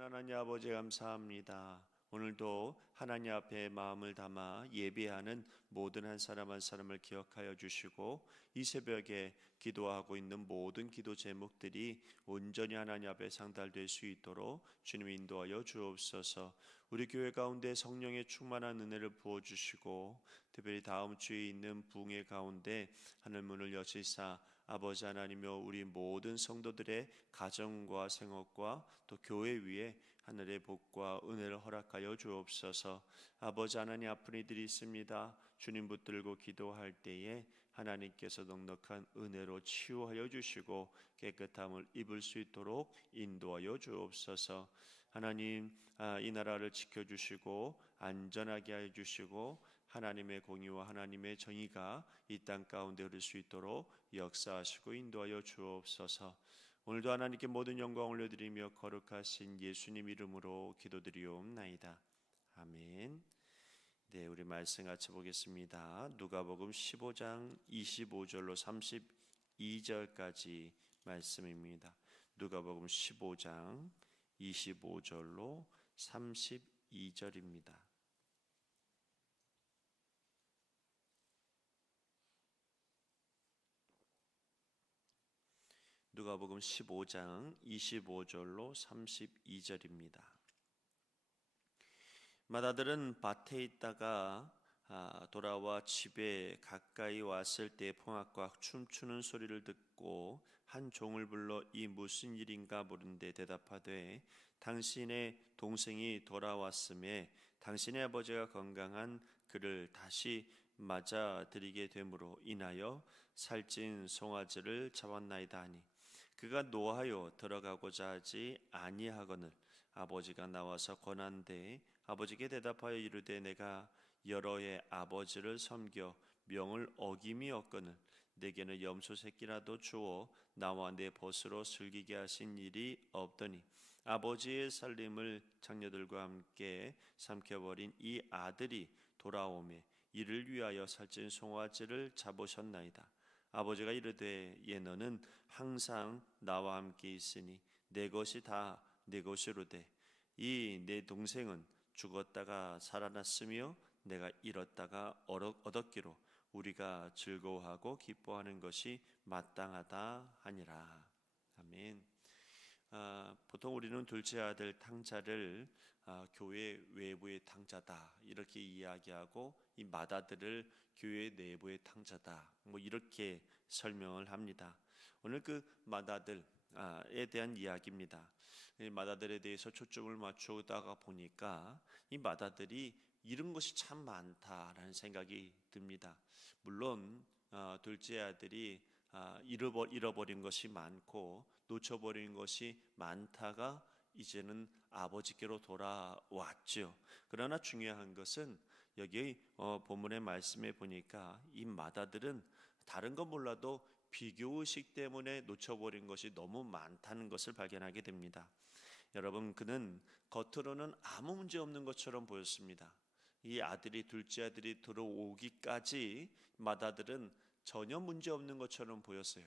하나님 아버지 감사합니다. 오늘도 하나님 앞에 마음을 담아 예배하는 모든 한 사람 한 사람을 기억하여 주시고 이 새벽에 기도하고 있는 모든 기도 제목들이 온전히 하나님 앞에 상달될 수 있도록 주님 인도하여 주옵소서. 우리 교회 가운데 성령의 충만한 은혜를 부어 주시고 특별히 다음 주에 있는 부흥의 가운데 하늘 문을 여시사 아버지 하나님여 우리 모든 성도들의 가정과 생업과 또 교회 위에 하늘의 복과 은혜를 허락하여 주옵소서. 아버지 하나님 아픈 이들이 있습니다. 주님 붙들고 기도할 때에 하나님께서 넉넉한 은혜로 치유하여 주시고 깨끗함을 입을 수 있도록 인도하여 주옵소서. 하나님 아, 이 나라를 지켜주시고 안전하게 해 주시고 하나님의 공의와 하나님의 정의가 이 땅 가운데 흐를 수 있도록 역사하시고 인도하여 주옵소서. 오늘도 하나님께 모든 영광 올려드리며 거룩하신 예수님 이름으로 기도드리옵나이다. 아멘. 네, 우리 말씀 같이 보겠습니다. 누가복음 15장 25절로 32절까지 말씀입니다. 누가복음 15장 25절로 32절입니다. 누가복음 15장 25절로 32절입니다. 마다들은 밭에 있다가 아, 돌아와 집에 가까이 왔을 때 풍악과 춤추는 소리를 듣고 한 종을 불러 이 무슨 일인가 물은데 대답하되 당신의 동생이 돌아왔음에 당신의 아버지가 건강한 그를 다시 맞아들이게 됨으로 인하여 살찐 송아지를 잡았나이다 하니 그가 노하여 들어가고자 하지 아니하거늘 아버지가 나와서 권한데 아버지께 대답하여 이르되 내가 여러 해 아버지를 섬겨 명을 어김이 없거늘 내게는 염소 새끼라도 주어 나와 내 벗으로 슬기게 하신 일이 없더니 아버지의 살림을 장녀들과 함께 삼켜버린 이 아들이 돌아오매 이를 위하여 살찐 송아지를 잡으셨나이다. 아버지가 이르되 얘 너는 항상 나와 함께 있으니 내 것이 다 내 것이로되 이 내 동생은 죽었다가 살아났으며 내가 잃었다가 얻었기로 우리가 즐거워하고 기뻐하는 것이 마땅하다 하니라. 아멘. 아, 보통 우리는 둘째 아들 탕자를 아, 교회 외부의 탕자다 이렇게 이야기하고 이 맏아들을 교회 내부의 탕자다 뭐 이렇게 설명을 합니다. 오늘 그 맏아들에 대한 이야기입니다. 이 맏아들에 대해서 초점을 맞추다가 보니까 이 맏아들이 잃은 것이 참 많다라는 생각이 듭니다. 물론 어, 둘째 아들이 아, 잃어버린 것이 많고 놓쳐버린 것이 많다가 이제는 아버지께로 돌아왔죠. 그러나 중요한 것은 여기 어, 본문의 말씀에 보니까 이 마다들은 다른 건 몰라도 비교 의식 때문에 놓쳐버린 것이 너무 많다는 것을 발견하게 됩니다. 여러분 그는 겉으로는 아무 문제 없는 것처럼 보였습니다. 이 아들이 둘째 아들이 들어오기까지 마다들은 전혀 문제 없는 것처럼 보였어요.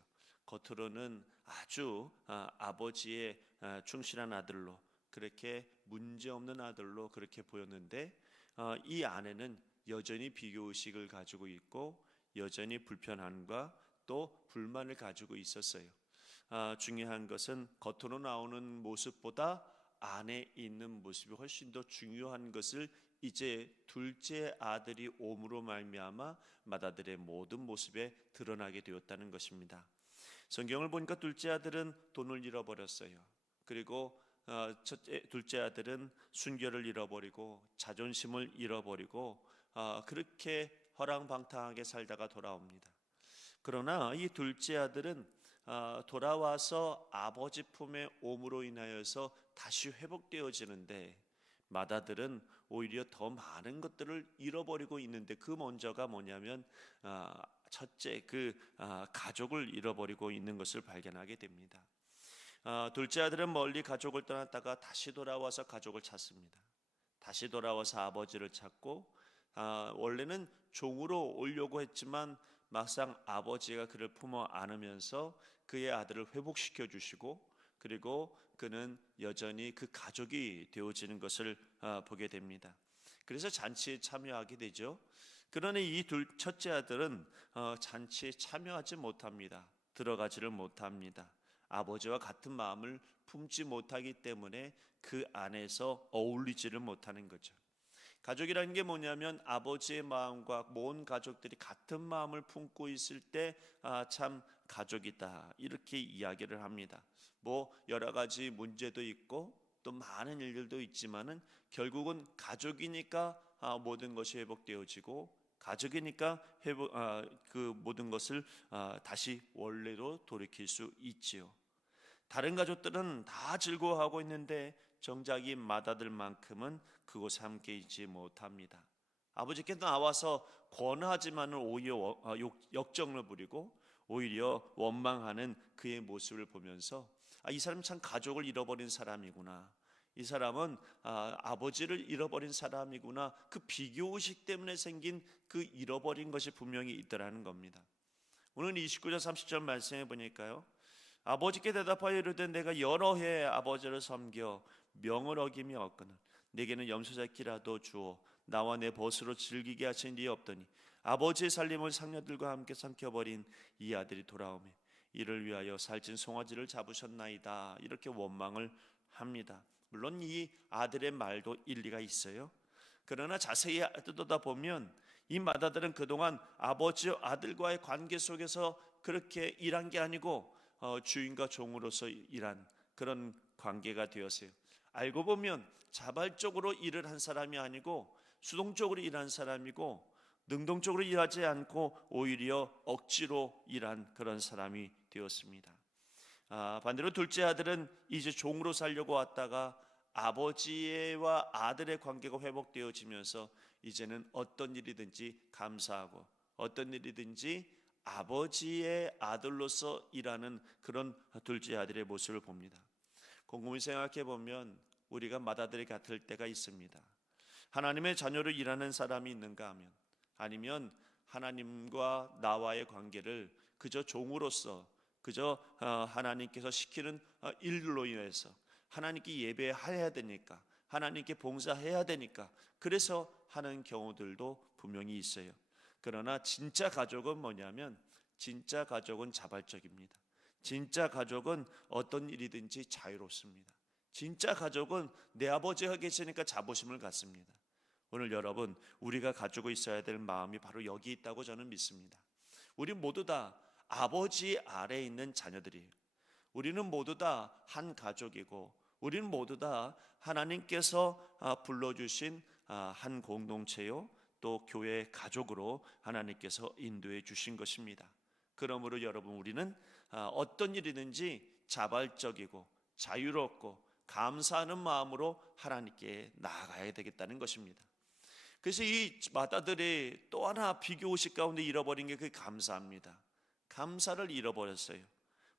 겉으로는 아주 아, 아버지의 아, 충실한 아들로 그렇게 문제 없는 아들로 그렇게 보였는데 어, 이 안에는 여전히 비교 의식을 가지고 있고 여전히 불편함과 또 불만을 가지고 있었어요. 아, 중요한 것은 겉으로 나오는 모습보다 안에 있는 모습이 훨씬 더 중요한 것을 이제 둘째 아들이 옴으로 말미암아 맏아들의 모든 모습에 드러나게 되었다는 것입니다. 성경을 보니까 둘째 아들은 돈을 잃어버렸어요. 그리고 어, 첫째, 둘째 아들은 순결을 잃어버리고 자존심을 잃어버리고 어, 그렇게 허랑방탕하게 살다가 돌아옵니다. 그러나 이 둘째 아들은 어, 돌아와서 아버지 품에 옴으로 인하여서 다시 회복되어지는데 마다들은 오히려 더 많은 것들을 잃어버리고 있는데 그 먼저가 뭐냐면 아, 첫째 그 아, 가족을 잃어버리고 있는 것을 발견하게 됩니다. 아, 둘째 아들은 멀리 가족을 떠났다가 다시 돌아와서 가족을 찾습니다. 다시 돌아와서 아버지를 찾고 원래는 종으로 오려고 했지만 막상 아버지가 그를 품어 안으면서 그의 아들을 회복시켜 주시고 그리고 그는 여전히 그 가족이 되어지는 것을 아, 보게 됩니다. 그래서 잔치에 참여하게 되죠. 그러나 이둘 첫째 아들은 어, 잔치에 참여하지 못합니다. 들어가지를 못합니다. 아버지와 같은 마음을 품지 못하기 때문에 그 안에서 어울리지를 못하는 거죠. 가족이라는 게 뭐냐면 아버지의 마음과 모든 가족들이 같은 마음을 품고 있을 때 아, 참 가족이다 이렇게 이야기를 합니다. 뭐 여러 가지 문제도 있고 또 많은 일들도 있지만은 결국은 가족이니까 아, 모든 것이 회복되어지고 가족이니까 회복 아, 그 모든 것을 아, 다시 원래로 돌이킬 수 있지요. 다른 가족들은 다 즐거워하고 있는데 정작 이 맏아들만큼은 그곳에 함께 있지 못합니다. 아버지께 나와서 권하지만은 오히려 워- 아, 욕- 역정을 부리고 오히려 원망하는 그의 모습을 보면서 아, 이 사람 참 가족을 잃어버린 사람이구나. 이 사람은 아, 아버지를 잃어버린 사람이구나. 그 비교 의식 때문에 생긴 그 잃어버린 것이 분명히 있더라는 겁니다. 오늘 29절 30절 말씀해 보니까요. 아버지께 대답하여 이르되 내가 여러 해 아버지를 섬겨 명을 어김이 없거늘 내게는 염소잡기라도 주어 나와 내 벗으로 즐기게 하신 이 없더니 아버지의 살림을 상녀들과 함께 삼켜버린 이 아들이 돌아오매 이를 위하여 살찐 송아지를 잡으셨나이다 이렇게 원망을 합니다. 물론 이 아들의 말도 일리가 있어요. 그러나 자세히 뜯어다 보면 이 맏아들은 그동안 아버지와 아들과의 관계 속에서 그렇게 일한 게 아니고 어, 주인과 종으로서 일한 그런 관계가 되었어요. 알고 보면 자발적으로 일을 한 사람이 아니고 수동적으로 일한 사람이고 능동적으로 일하지 않고 오히려 억지로 일한 그런 사람이 되었습니다. 아, 반대로 둘째 아들은 이제 종으로 살려고 왔다가 아버지와 아들의 관계가 회복되어지면서 이제는 어떤 일이든지 감사하고 어떤 일이든지 아버지의 아들로서 일하는 그런 둘째 아들의 모습을 봅니다. 곰곰이 생각해 보면 우리가 맏아들이 같을 때가 있습니다. 하나님의 자녀로 일하는 사람이 있는가 하면 아니면 하나님과 나와의 관계를 그저 종으로서 그저 어, 하나님께서 시키는 어, 일로 인해서 하나님께 예배해야 되니까 하나님께 봉사해야 되니까 그래서 하는 경우들도 분명히 있어요. 그러나 진짜 가족은 뭐냐면 진짜 가족은 자발적입니다. 진짜 가족은 어떤 일이든지 자유롭습니다. 진짜 가족은 내 아버지가 계시니까 자부심을 갖습니다. 오늘 여러분 우리가 가지고 있어야 될 마음이 바로 여기 있다고 저는 믿습니다. 우리 모두 다 아버지 아래에 있는 자녀들이에요. 우리는 모두 다 한 가족이고 우리는 모두 다 하나님께서 아, 불러주신 아, 한 공동체요 또 교회 가족으로 하나님께서 인도해 주신 것입니다. 그러므로 여러분 우리는 아, 어떤 일이든지 자발적이고 자유롭고 감사하는 마음으로 하나님께 나아가야 되겠다는 것입니다. 그래서 이 맏아들이 또 하나 비교의식 가운데 잃어버린 게 그 감사합니다. 감사를 잃어버렸어요.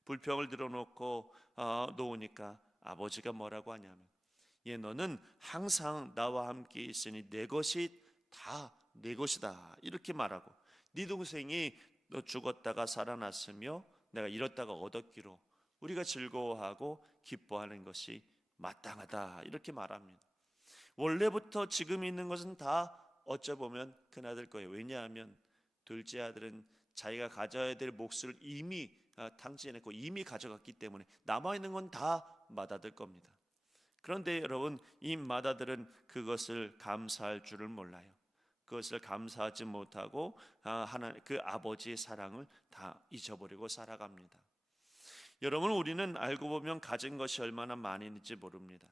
불평을 들어놓고 어, 놓으니까 아버지가 뭐라고 하냐면 얘 너는 항상 나와 함께 있으니 내 것이 다 내 것이다 이렇게 말하고 네 동생이 너 죽었다가 살아났으며 내가 잃었다가 얻었기로 우리가 즐거워하고 기뻐하는 것이 마땅하다 이렇게 말합니다. 원래부터 지금 있는 것은 다 어쩌 보면 큰아들 거예요. 왜냐하면 둘째 아들은 자기가 가져야 될 몫을 이미 아, 탕진했고 이미 가져갔기 때문에 남아 있는 건 다 맏아들 겁니다. 그런데 여러분 이 맏아들은 그것을 감사할 줄을 몰라요. 그것을 감사하지 못하고 아, 하나 그 아버지의 사랑을 다 잊어버리고 살아갑니다. 여러분 우리는 알고 보면 가진 것이 얼마나 있는지 모릅니다.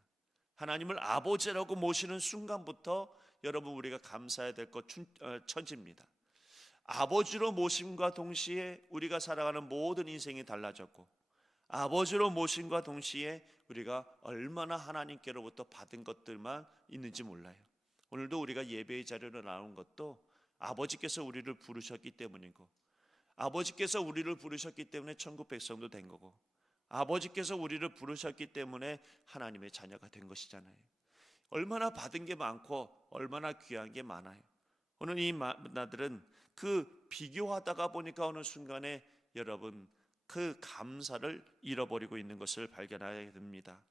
하나님을 아버지라고 모시는 순간부터 여러분 우리가 감사해야 될것 어, 천지입니다. 아버지로 모심과 동시에 우리가 살아가는 모든 인생이 달라졌고 아버지로 모심과 동시에 우리가 얼마나 하나님께로부터 받은 것들만 있는지 몰라요. 오늘도 우리가 예배의 자리로 나온 것도 아버지께서 우리를 부르셨기 때문이고 아버지께서 우리를 부르셨기 때문에 천국 백성도 된 거고 아버지께서 우리를 부르셨기 때문에 하나님의 자녀가 된 것이잖아요. 얼마나 받은 게 많고 얼마나 귀한 게 많아요. 오늘 이 나들은 그 비교하다가 보니까 어느 순간에 여러분 그 감사를 잃어버리고 있는 것을 발견하게 됩니다.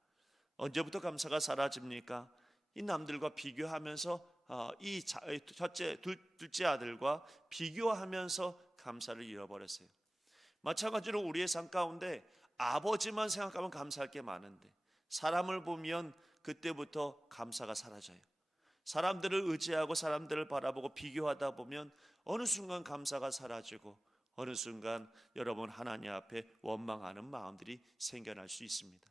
언제부터 감사가 사라집니까? 이 남들과 비교하면서 어, 이 첫째 둘, 둘째 아들과 비교하면서 감사를 잃어버렸어요. 마찬가지로 우리의 삶 가운데 아버지만 생각하면 감사할 게 많은데 사람을 보면 그때부터 감사가 사라져요. 사람들을 의지하고 사람들을 바라보고 비교하다 보면 어느 순간 감사가 사라지고 어느 순간 여러분 하나님 앞에 원망하는 마음들이 생겨날 수 있습니다.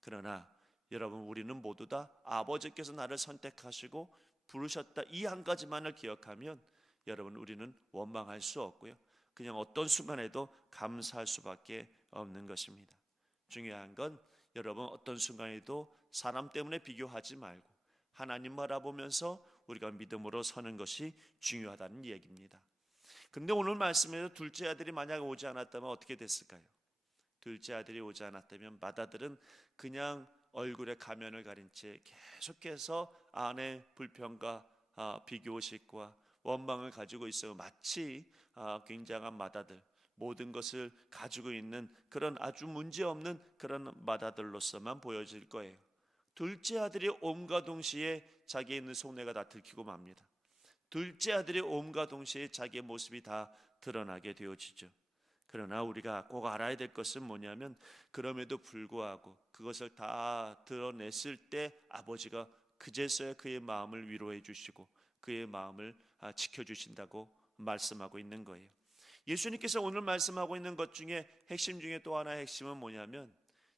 그러나 여러분 우리는 모두 다 아버지께서 나를 선택하시고 부르셨다 이 한 가지만을 기억하면 여러분 우리는 원망할 수 없고요. 그냥 어떤 순간에도 감사할 수밖에 없는 것입니다. 중요한 건 여러분 어떤 순간에도 사람 때문에 비교하지 말고 하나님 바라보면서 우리가 믿음으로 서는 것이 중요하다는 얘기입니다. 근데 오늘 말씀에서 둘째 아들이 만약 오지 않았다면 어떻게 됐을까요? 둘째 아들이 오지 않았다면 맏아들은 그냥 얼굴에 가면을 가린 채 계속해서 아내 불평과 아, 비교 의식과 원망을 가지고 있어요. 마치 아, 굉장한 맏아들 모든 것을 가지고 있는 그런 아주 문제 없는 그런 맏아들로서만 보여질 거예요. 둘째 아들이 온과 동시에 자기의 있는 속내가 다 들키고 맙니다. 둘째 아들이 온과 동시에 자기의 모습이 다 드러나게 되어지죠. 그러나 우리가 꼭 알아야 될 것은 뭐냐면 그럼에도 불구하고 그것을 다 드러냈을 때 아버지가 그제서야 그의 마음을 위로해 주시고 그의 마음을 아, 지켜 주신다고 말씀하고 있는 거예요. 예수님께서 오늘 말씀하고 있는 것 중에 핵심 중에 또 하나의 핵심은 뭐냐면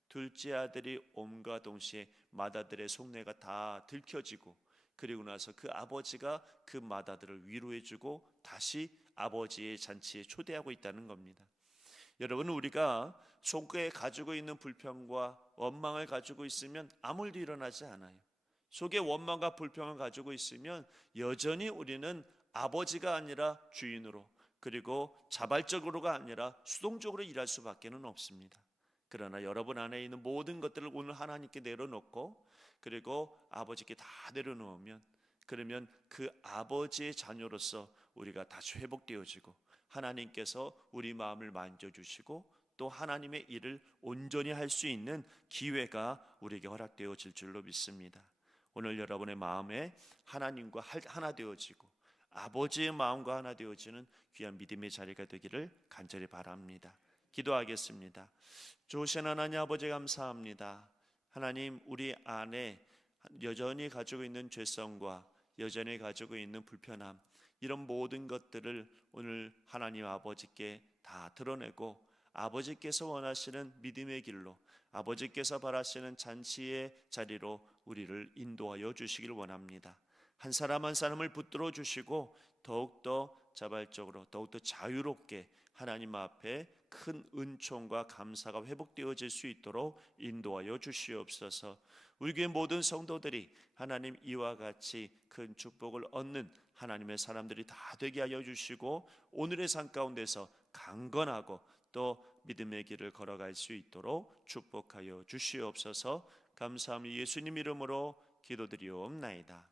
둘째 아들이 옴과 동시에 맏아들의 속내가 다 들켜지고 그리고 나서 그 아버지가 그 맏아들을 위로해주고 다시 아버지의 잔치에 초대하고 있다는 겁니다. 여러분 우리가 속에 가지고 있는 불평과 원망을 가지고 있으면 아무 일도 일어나지 않아요. 속에 원망과 불평을 가지고 있으면 여전히 우리는 아버지가 아니라 주인으로 그리고 자발적으로가 아니라 수동적으로 일할 수밖에는 없습니다. 그러나 여러분 안에 있는 모든 것들을 오늘 하나님께 내려놓고 그리고 아버지께 다 내려놓으면 그러면 그 아버지의 자녀로서 우리가 다시 회복되어지고 하나님께서 우리 마음을 만져주시고 또 하나님의 일을 온전히 할 수 있는 기회가 우리에게 허락되어질 줄로 믿습니다. 오늘 여러분의 마음에 하나님과 하나 되어지고 아버지의 마음과 하나 되어지는 귀한 믿음의 자리가 되기를 간절히 바랍니다. 기도하겠습니다. 좋으신 하나님 아버지 감사합니다. 하나님 우리 안에 여전히 가지고 있는 죄성과 여전히 가지고 있는 불편함 이런 모든 것들을 오늘 하나님 아버지께 다 드러내고 아버지께서 원하시는 믿음의 길로 아버지께서 바라시는 잔치의 자리로 우리를 인도하여 주시길 원합니다. 한 사람 한 사람을 붙들어 주시고 더욱더 자발적으로 더욱더 자유롭게 하나님 앞에 큰 은총과 감사가 회복되어질 수 있도록 인도하여 주시옵소서. 우리 교회 모든 성도들이 하나님 이와 같이 큰 축복을 얻는 하나님의 사람들이 다 되게 하여 주시고 오늘의 삶 가운데서 강건하고 또 믿음의 길을 걸어갈 수 있도록 축복하여 주시옵소서. 감사합니다. 예수님 이름으로 기도드리옵나이다.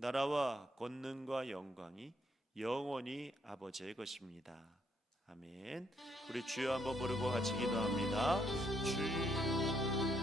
나라와 권능과 영광이 영원히 아버지의 것입니다. 아멘. 우리 주여 한번 부르고 같이 기도합니다. 주여